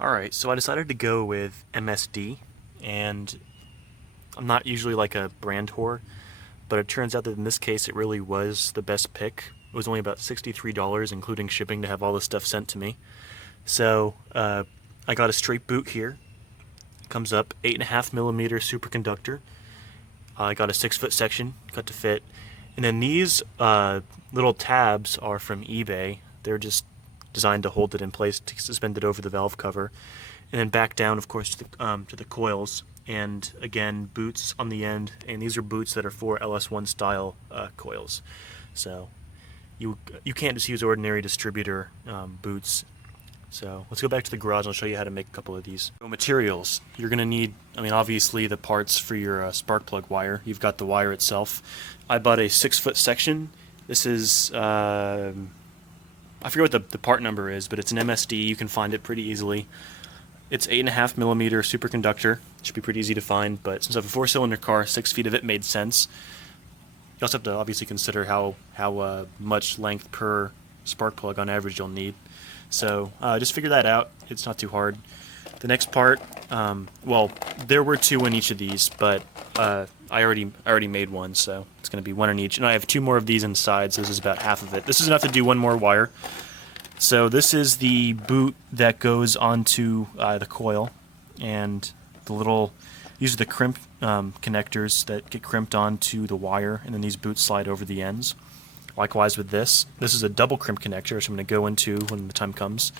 Alright, so I decided to go with MSD, and I'm not usually like a brand whore, but it turns out that in this case it really was the best pick. It was only about $63, including shipping, to have all this stuff sent to me. So I got a straight boot here. Comes up 8.5mm superconductor. I got a 6-foot section cut to fit, and then these little tabs are from eBay. They're just designed to hold it in place, to suspend it over the valve cover, and then back down, of course, to the coils. And again, boots on the end, and these are boots that are for LS1 style coils. So you can't just use ordinary distributor boots. So let's go back to the garage and I'll show you how to make a couple of these. So materials. You're going to need, obviously the parts for your spark plug wire. You've got the wire itself. I bought a 6-foot section. This is, I forget what the part number is, but it's an MSD. You can find it pretty easily. It's 8.5mm superconductor. It should be pretty easy to find, but since I have a 4-cylinder car, 6 feet of it made sense. You also have to obviously consider how much length per spark plug on average you'll need. So just figure that out. It's not too hard. The next part, well, there were 2 in each of these, but I already made one, so it's going to be 1 in each. And I have 2 more of these inside, so this is about half of it. This is enough to do 1 more wire. So this is the boot that goes onto the coil, and the little, these are the crimp connectors that get crimped onto the wire, and then these boots slide over the ends. Likewise with this. This is a double crimp connector, which I'm going to go into when the time comes.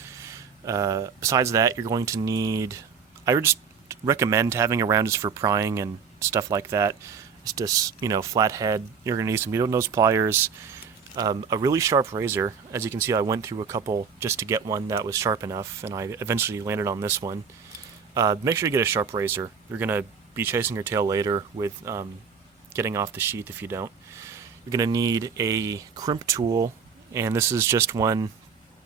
Besides that, you're going to need, I would just recommend having around just for prying and stuff like that. It's just, flathead. You're going to need some needle nose pliers, a really sharp razor. As you can see, I went through a couple just to get one that was sharp enough, and I eventually landed on this one. Make sure you get a sharp razor. You're going to be chasing your tail later with getting off the sheath if you don't. You're going to need a crimp tool, and this is just one.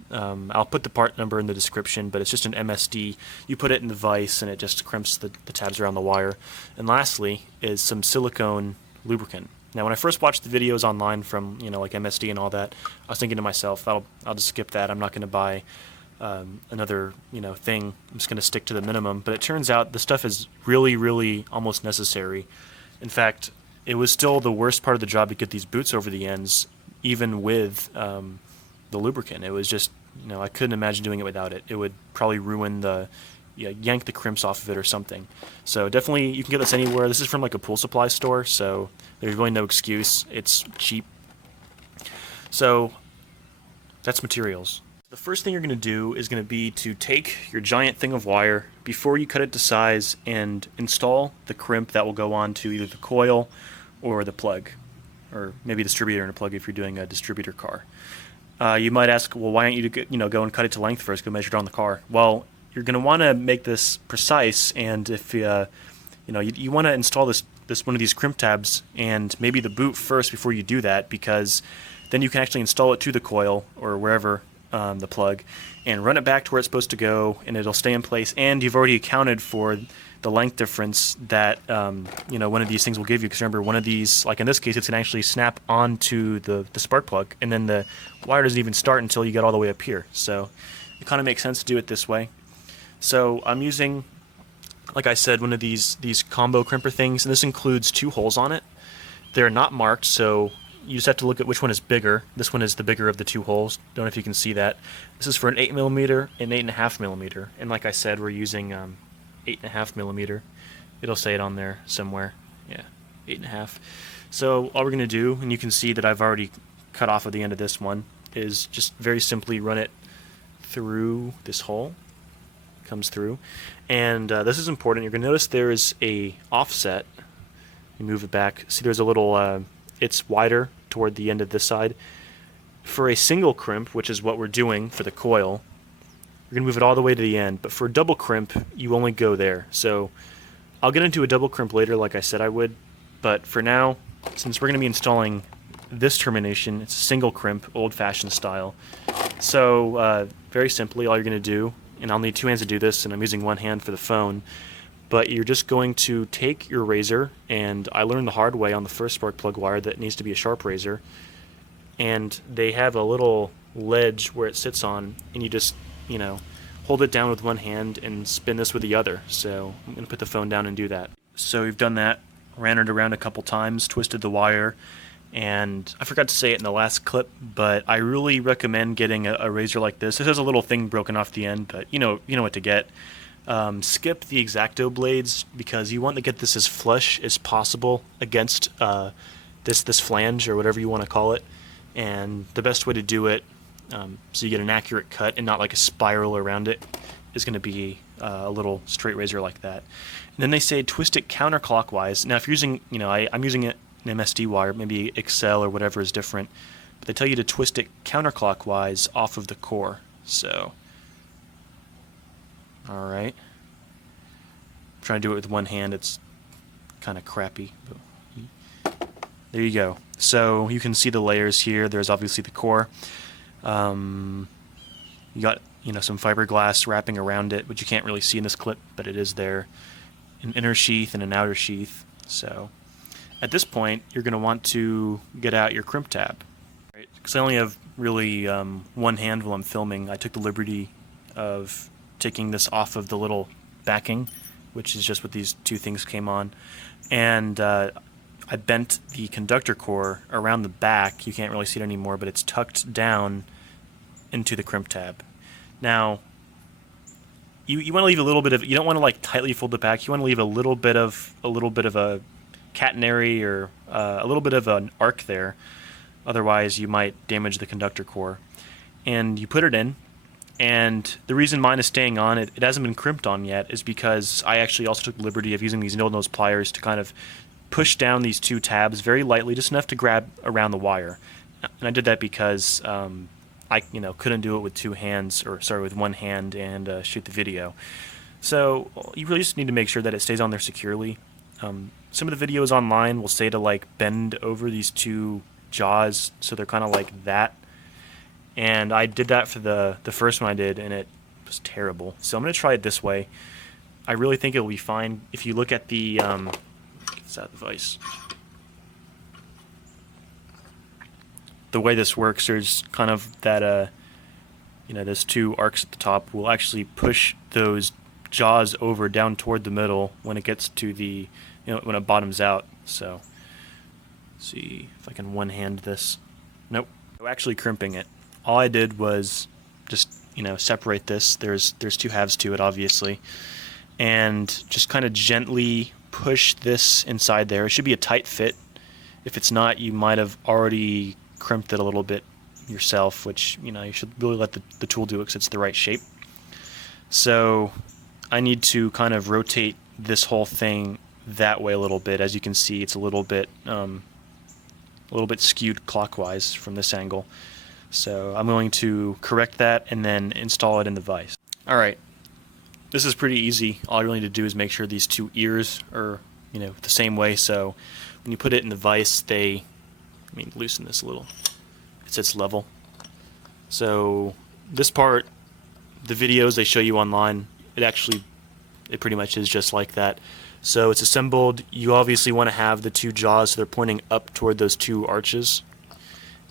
I'll put the part number in the description, but it's just an MSD. You put it in the vise, and it just crimps the tabs around the wire. And lastly is some silicone lubricant. Now, when I first watched the videos online from like MSD and all that, I was thinking to myself, I'll just skip that. I'm not going to buy another thing. I'm just going to stick to the minimum. But it turns out the stuff is really, really almost necessary. In fact, it was still the worst part of the job to get these boots over the ends, even with the lubricant. It was just, I couldn't imagine doing it without it. It would probably ruin yank the crimps off of it or something. So definitely, you can get this anywhere. This is from like a pool supply store, so there's really no excuse. It's cheap. So that's materials. The first thing you're going to do is going to be to take your giant thing of wire before you cut it to size and install the crimp that will go on to either the coil or the plug, or maybe a distributor and a plug if you're doing a distributor car. You might ask, well, why don't you go and cut it to length first, go measure it on the car? Well, you're going to want to make this precise, and if you want to install this one of these crimp tabs and maybe the boot first before you do that, because then you can actually install it to the coil or wherever, the plug, and run it back to where it's supposed to go, and it'll stay in place, and you've already accounted for the length difference that one of these things will give you, because remember, one of these, like in this case, it's going to actually snap onto the spark plug, and then the wire doesn't even start until you get all the way up here. So it kind of makes sense to do it this way. So I'm using, like I said, one of these combo crimper things, and this includes 2 holes on it. They're not marked, so you just have to look at which one is bigger. This one is the bigger of the 2 holes. Don't know if you can see that. This is for an 8mm and 8.5mm, and like I said, we're using 8.5mm. It'll say it on there somewhere. Yeah, 8.5. So all we're going to do, and you can see that I've already cut off at the end of this one, is just very simply run it through this hole. Comes through, and this is important. You're going to notice there is a offset. You move it back. See, there's a little. It's wider toward the end of this side. For a single crimp, which is what we're doing for the coil, you're going to move it all the way to the end. But for a double crimp, you only go there. So I'll get into a double crimp later, like I said I would. But for now, since we're going to be installing this termination, it's a single crimp, old-fashioned style. So very simply, all you're going to do, and I'll need 2 hands to do this, and I'm using 1 hand for the phone, but you're just going to take your razor, and I learned the hard way on the first spark plug wire that it needs to be a sharp razor, and they have a little ledge where it sits on, and you just, hold it down with one hand and spin this with the other. So I'm going to put the phone down and do that. So we've done that, ran it around a couple times, twisted the wire, and I forgot to say it in the last clip, but I really recommend getting a razor like this. This has a little thing broken off the end, but you know what to get. Skip the X-Acto blades because you want to get this as flush as possible against this flange or whatever you want to call it. And the best way to do it, so you get an accurate cut and not like a spiral around it, is going to be a little straight razor like that. And then they say twist it counterclockwise. Now if you're using, I'm using an MSD wire, maybe Excel or whatever is different, but they tell you to twist it counterclockwise off of the core. So, alright. I'm trying to do it with one hand, it's kind of crappy. There you go. So you can see the layers here. There's obviously the core. You got some fiberglass wrapping around it, which you can't really see in this clip, but it is there. An inner sheath and an outer sheath. So at this point, you're going to want to get out your crimp tab. Right? Because I only have really one hand while I'm filming. I took the liberty of taking this off of the little backing, which is just what these two things came on, and I bent the conductor core around the back. You can't really see it anymore, but it's tucked down into the crimp tab. Now, you want to leave a little bit of, you don't want to like tightly fold it back. You want to leave a little bit of a catenary or a little bit of an arc there. Otherwise, you might damage the conductor core. And you put it in. And the reason mine is staying on, it hasn't been crimped on yet, is because I actually also took the liberty of using these needle-nose pliers to kind of push down these two tabs very lightly, just enough to grab around the wire. And I did that because I couldn't do it with with one hand and shoot the video. So you really just need to make sure that it stays on there securely. Some of the videos online will say to like bend over these two jaws so they're kind of like that. And I did that for the first one I did, and it was terrible. So I'm going to try it this way. I really think it'll be fine. If you look at the get this out of the vise. The way this works, there's kind of that there's two arcs at the top. We'll actually push those jaws over down toward the middle when it gets to the when it bottoms out. So let's see if I can one hand this. Nope. I'm actually crimping it. All I did was just separate this. There's two halves to it, obviously, and just kind of gently push this inside there. It should be a tight fit. If it's not, you might have already crimped it a little bit yourself, which you should really let the tool do it because it's the right shape. So I need to kind of rotate this whole thing that way a little bit. As you can see, it's a little bit skewed clockwise from this angle. So I'm going to correct that and then install it in the vise. Alright, this is pretty easy. All I really need to do is make sure these two ears are the same way, so when you put it in the vise, loosen this a little. It sits level. So this part, the videos they show you online, it pretty much is just like that. So it's assembled. You obviously want to have the two jaws so they're pointing up toward those two arches,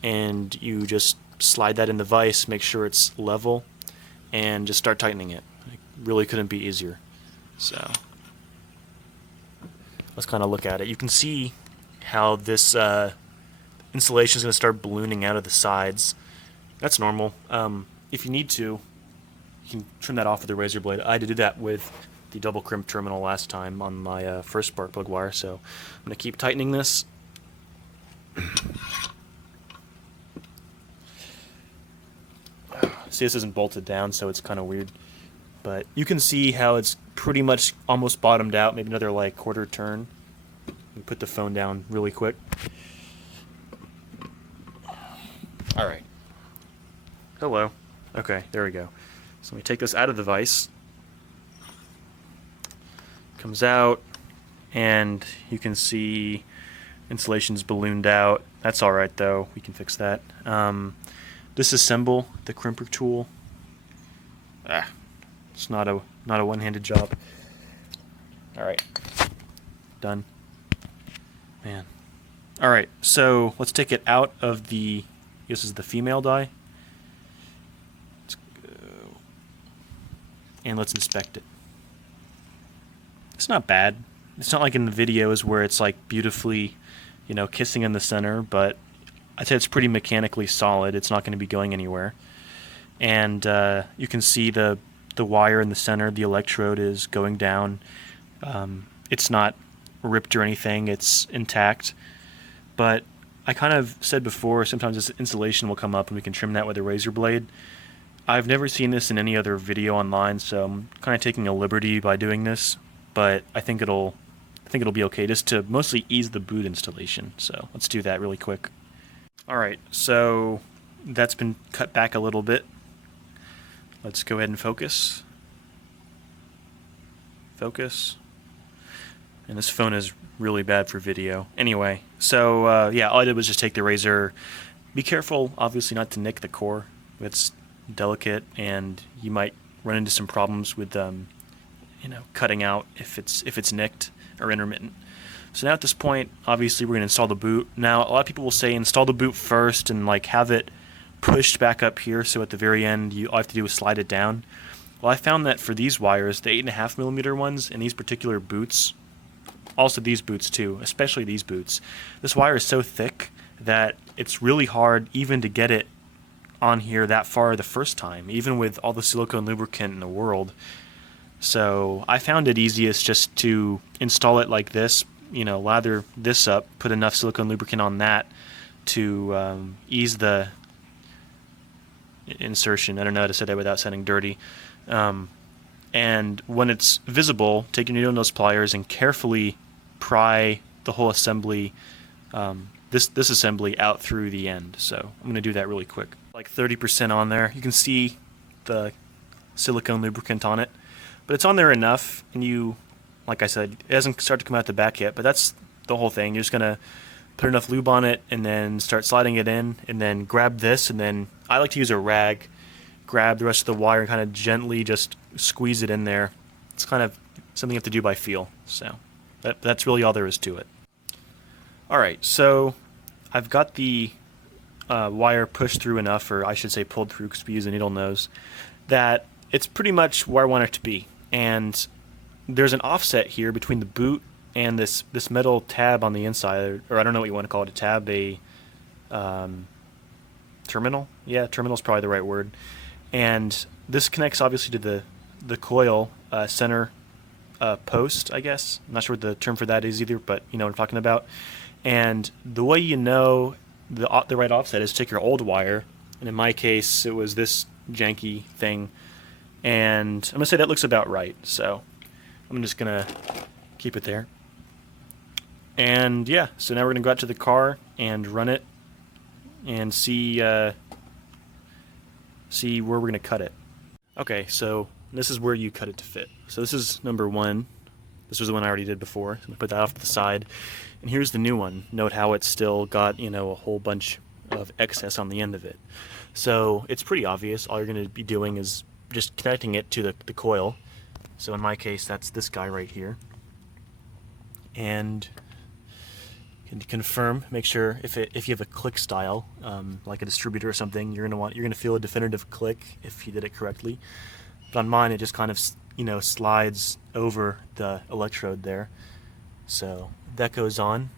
and you just slide that in the vise, make sure it's level, and just start tightening it. It really couldn't be easier. So let's kind of look at it. You can see how this insulation is going to start ballooning out of the sides. That's normal. If you need to, you can trim that off with a razor blade. I had to do that with the double crimp terminal last time on my first spark plug wire, so I'm going to keep tightening this. See, this isn't bolted down, so it's kind of weird. But you can see how it's pretty much almost bottomed out, maybe another like quarter turn. Put the phone down really quick. Alright. Hello. Okay, there we go. So let me take this out of the vise. Comes out, and you can see insulation's ballooned out. That's alright though, we can fix that. Disassemble the crimper tool. It's not a one-handed job. Alright. Done. Man. Alright, so let's take it out of the, this is the female die. Let's go. and let's inspect it. It's not bad. It's not like in the videos where it's like beautifully, you know, kissing in the center, but I'd say it's pretty mechanically solid. It's not going to be going anywhere. And you can see the wire in the center, the electrode is going down. It's not ripped or anything, it's intact. But I kind of said before, sometimes this insulation will come up and we can trim that with a razor blade. I've never seen this in any other video online, so I'm kind of taking a liberty by doing this, but I think it'll be okay just to mostly ease the boot installation. So let's do that really quick. Alright, so that's been cut back a little bit. Let's go ahead and focus. Focus. And this phone is really bad for video. Anyway, so yeah, all I did was just take the razor. Be careful, obviously, not to nick the core. It's delicate, and you might run into some problems with you know, cutting out if it's nicked or intermittent. So now at this point, obviously, we're going to install the boot. Now, a lot of people will say install the boot first and like have it pushed back up here, so at the very end, all you have to do is slide it down. Well, I found that for these wires, the 8.5mm ones in these particular boots, also these boots too, especially these boots, this wire is so thick that it's really hard even to get it on here that far the first time, even with all the silicone lubricant in the world. So I found it easiest just to install it like this, you know, lather this up, put enough silicone lubricant on that to ease the insertion. I don't know how to say that without sounding dirty. And when it's visible, take your needle nose pliers and carefully pry the whole assembly, this assembly out through the end. So I'm going to do that really quick. Like 30% on there. You can see the silicone lubricant on it, but it's on there enough, and you, like I said, it hasn't started to come out the back yet, but that's the whole thing. You're just going to put enough lube on it and then start sliding it in, and then grab this, and then I like to use a rag, grab the rest of the wire and kind of gently just squeeze it in there. It's kind of something you have to do by feel. So that's really all there is to it. Alright, so I've got the wire pushed through enough, or I should say pulled through because we use a needle nose, that it's pretty much where I want it to be. And there's an offset here between the boot and this metal tab on the inside, or I don't know what you want to call it, a tab, a terminal? Yeah, terminal is probably the right word. And this connects obviously to the coil center post, I guess. I'm not sure what the term for that is either, but you know what I'm talking about. And the way you know the right offset is take your old wire, and in my case it was this janky thing, and I'm going to say that looks about right, so I'm just going to keep it there. And yeah, so now we're going to go out to the car and run it and see where we're going to cut it. Okay, so this is where you cut it to fit. So this is number one. This was the one I already did before. So I'm going to put that off to the side. And here's the new one. Note how it's still got, you know, a whole bunch of excess on the end of it. So it's pretty obvious. All you're going to be doing is just connecting it to the coil. So in my case, that's this guy right here. And you can confirm, make sure if you have a click style, like a distributor or something, you're gonna feel a definitive click if you did it correctly. But on mine, it just kind of, you know, slides over the electrode there. So that goes on,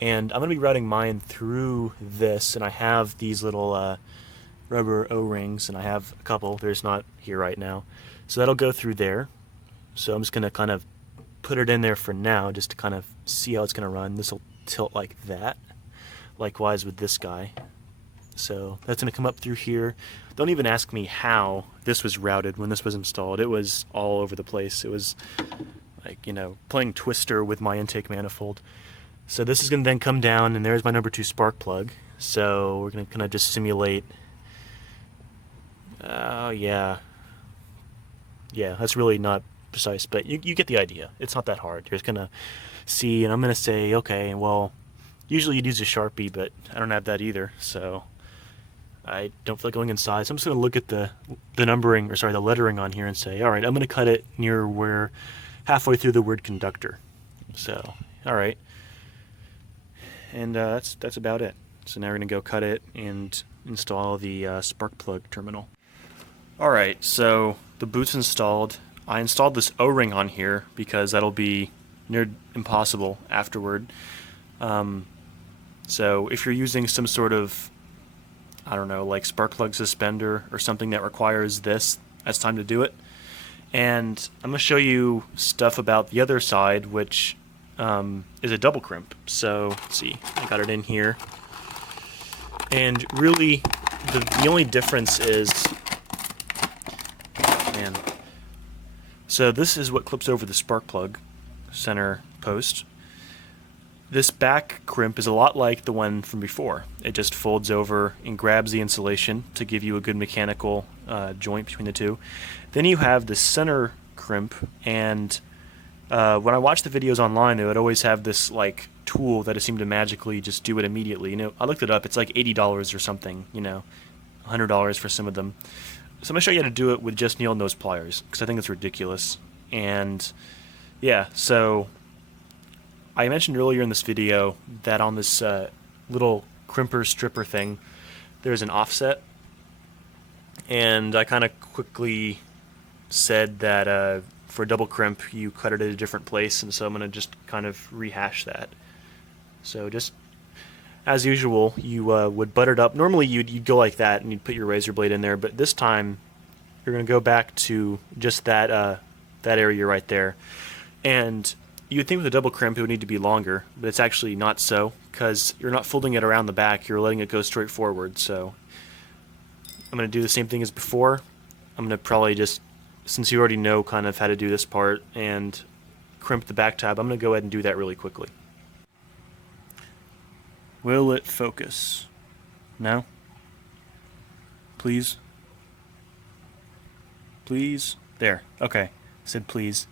and I'm going to be routing mine through this, and I have these little rubber O-rings, and I have a couple. There's not here right now. So that'll go through there. So I'm just going to kind of put it in there for now, just to kind of see how it's going to run. This will tilt like that. Likewise with this guy. So that's going to come up through here. Don't even ask me how this was routed when this was installed. It was all over the place. It was like, you know, playing Twister with my intake manifold. So this is going to then come down, and there's my number 2 spark plug. So we're going to kind of just simulate. Yeah, that's really not precise, but you get the idea. It's not that hard. You're just going to see, and I'm going to say, okay, well, usually you'd use a Sharpie, but I don't have that either, so I don't feel like going inside. So I'm just going to look at the numbering, or sorry, the lettering on here and say, all right, I'm going to cut it near where halfway through the word conductor. So, all right. And that's about it. So now we're going to go cut it and install the spark plug terminal. All right, so the boot's installed. I installed this O-ring on here because that'll be near impossible afterward. So if you're using some sort of, I don't know, like spark plug suspender or something that requires this, that's time to do it. And I'm going to show you stuff about the other side, which is a double crimp. So let's see, I got it in here. And really, the only difference is, man. So this is what clips over the spark plug center post. This back crimp is a lot like the one from before. It just folds over and grabs the insulation to give you a good mechanical joint between the two. Then you have the center crimp, and when I watch the videos online, it would always have this like tool that it seemed to magically just do it immediately. You know, I looked it up. It's like $80 or something. You know, $100 for some of them. So I'm gonna show you how to do it with just needle nose pliers because I think it's ridiculous. And yeah, so I mentioned earlier in this video that on this little crimper stripper thing, there's an offset, and I kind of quickly said that for a double crimp you cut it at a different place, and so I'm going to just kind of rehash that. So just as usual, you would butt it up. Normally you'd go like that and you'd put your razor blade in there, but this time you're going to go back to just that that area right there. And you would think with a double crimp it would need to be longer, but it's actually not so, because you're not folding it around the back, you're letting it go straight forward. So I'm going to do the same thing as before. I'm going to probably just, since you already know kind of how to do this part and crimp the back tab, I'm going to go ahead and do that really quickly. Will it focus? No? Please? Please? There. Okay. I said please.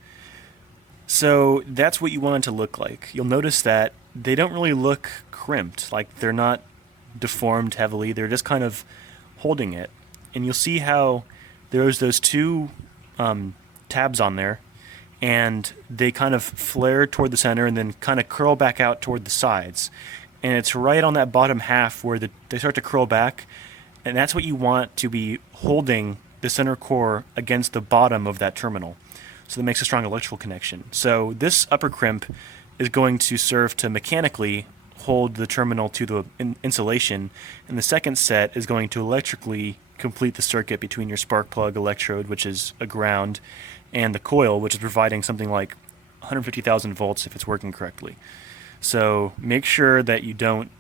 So that's what you want it to look like. You'll notice that they don't really look crimped, like they're not deformed heavily, they're just kind of holding it. And you'll see how there's those two tabs on there, and they kind of flare toward the center and then kind of curl back out toward the sides. And it's right on that bottom half where they start to curl back, and that's what you want to be holding the center core against the bottom of that terminal. So that makes a strong electrical connection. So this upper crimp is going to serve to mechanically hold the terminal to the insulation, and the second set is going to electrically complete the circuit between your spark plug electrode, which is a ground, and the coil, which is providing something like 150,000 volts if it's working correctly. So make sure that you don't,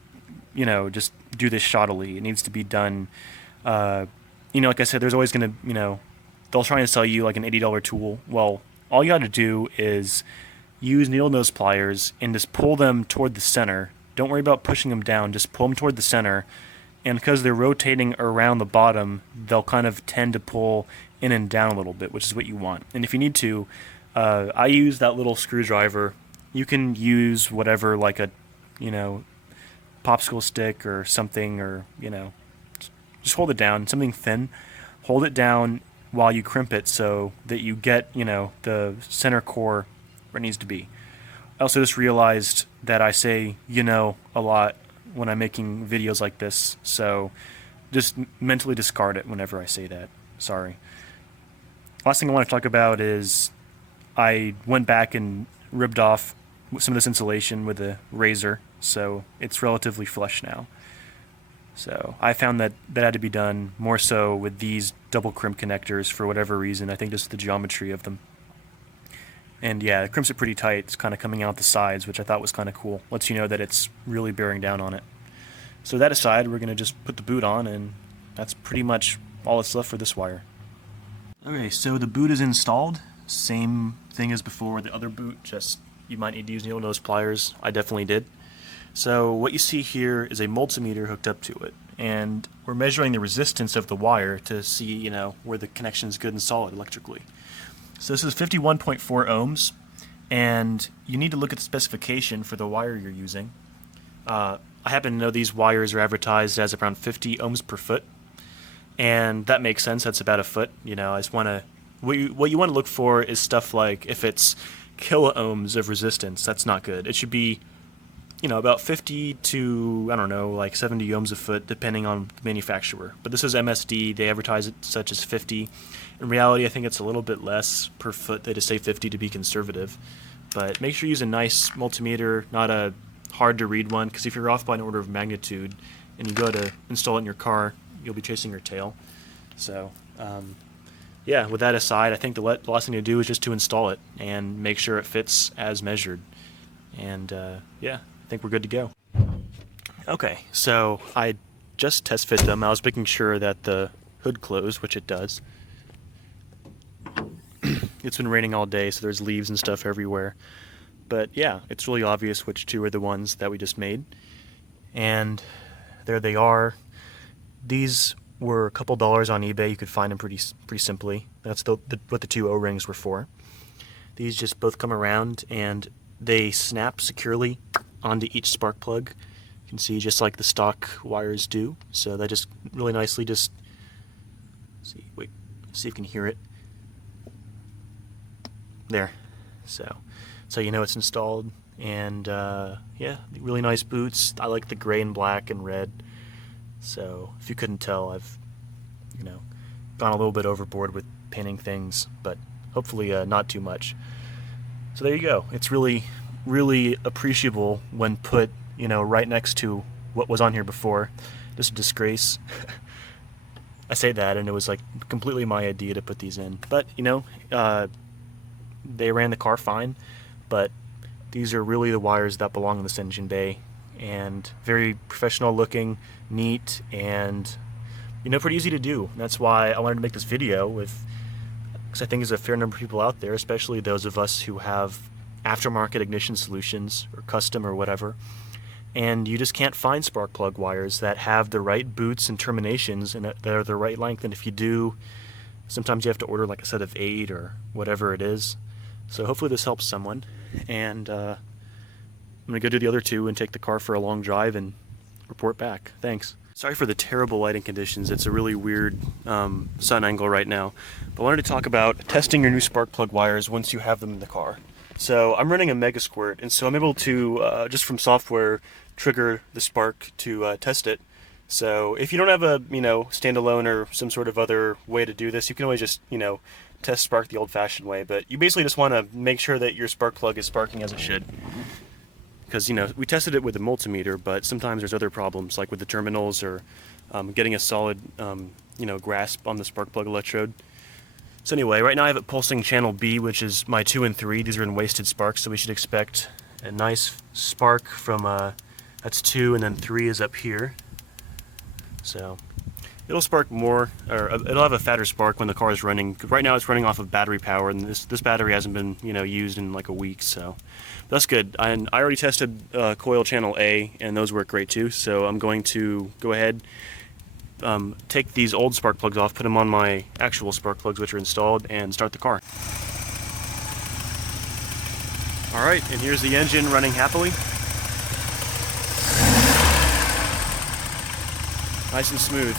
just do this shoddily. It needs to be done, like I said, there's always going to, they'll try and sell you like an $80 tool. Well, all you got to do is use needle nose pliers and just pull them toward the center. Don't worry about pushing them down, just pull them toward the center. And because they're rotating around the bottom, they'll kind of tend to pull in and down a little bit, which is what you want. And if you need to, I use that little screwdriver. You can use whatever, like a, popsicle stick or something, or, just hold it down, something thin. Hold it down while you crimp it so that you get, the center core where it needs to be. I also just realized that I say, a lot when I'm making videos like this, so just mentally discard it whenever I say that. Sorry. Last thing I want to talk about is I went back and ripped off some of this insulation with a razor, so it's relatively flush now. So I found that had to be done more so with these double crimp connectors for whatever reason. I think just the geometry of them. And yeah, it crimps it pretty tight. It's kind of coming out the sides, which I thought was kind of cool. Lets you know that it's really bearing down on it. So that aside, we're going to just put the boot on, and that's pretty much all that's left for this wire. Okay, so the boot is installed. Same thing as before, the other boot, just you might need to use needle nose pliers. I definitely did. So what you see here is a multimeter hooked up to it, and we're measuring the resistance of the wire to see, where the connection is good and solid electrically. So this is 51.4 ohms, and you need to look at the specification for the wire you're using. I happen to know these wires are advertised as around 50 ohms per foot, and that makes sense. That's about a foot. I just want to, what you want to look for is stuff like if it's kilo ohms of resistance. That's not good. It should be about 50 to, I don't know, like 70 ohms a foot, depending on the manufacturer. But this is MSD. They advertise it such as 50. In reality, I think it's a little bit less per foot. They just say 50 to be conservative. But make sure you use a nice multimeter, not a hard-to-read one, because if you're off by an order of magnitude and you go to install it in your car, you'll be chasing your tail. So, yeah, with that aside, I think the last thing to do is just to install it and make sure it fits as measured. And, yeah, I think we're good to go. Okay, so I just test fit them. I was making sure that the hood closed, which it does. It's been raining all day, so there's leaves and stuff everywhere. But yeah, it's really obvious which two are the ones that we just made. And there they are. These were a couple dollars on eBay. You could find them pretty simply. That's what the two O-rings were for. These just both come around and they snap securely onto each spark plug. You can see just like the stock wires do. So that just really nicely just, see if you can hear it. There. So you know it's installed. And yeah, really nice boots. I like the gray and black and red. So if you couldn't tell, I've gone a little bit overboard with painting things, but hopefully not too much. So there you go. It's really, really appreciable when put right next to what was on here before. Just a disgrace. I say that, and it was like completely my idea to put these in. But they ran the car fine. But these are really the wires that belong in this engine bay, and very professional looking, neat, and pretty easy to do. And that's why I wanted to make this video because I think there's a fair number of people out there, especially those of us who have aftermarket ignition solutions or custom or whatever, and you just can't find spark plug wires that have the right boots and terminations and that are the right length. And if you do, sometimes you have to order like a set of 8 or whatever it is. So hopefully this helps someone, and I'm going to go do the other two and take the car for a long drive and report back. Thanks. Sorry for the terrible lighting conditions. It's a really weird sun angle right now. But I wanted to talk about testing your new spark plug wires once you have them in the car. So I'm running a Mega Squirt, and so I'm able to, just from software, trigger the spark to test it. So if you don't have a, standalone or some sort of other way to do this, you can always just, test spark the old-fashioned way. But you basically just want to make sure that your spark plug is sparking as it should. Because, we tested it with a multimeter, but sometimes there's other problems, like with the terminals or getting a solid, grasp on the spark plug electrode. So anyway, right now I have it pulsing channel B, which is my 2 and 3. These are in wasted sparks, so we should expect a nice spark from, that's 2, and then 3 is up here. So it'll spark more, or it'll have a fatter spark when the car is running. Right now it's running off of battery power, and this battery hasn't been used in like a week, so that's good. And I already tested coil channel A, and those work great too. So I'm going to go ahead, take these old spark plugs off, put them on my actual spark plugs which are installed, and start the car. All right, and here's the engine running happily. Nice and smooth.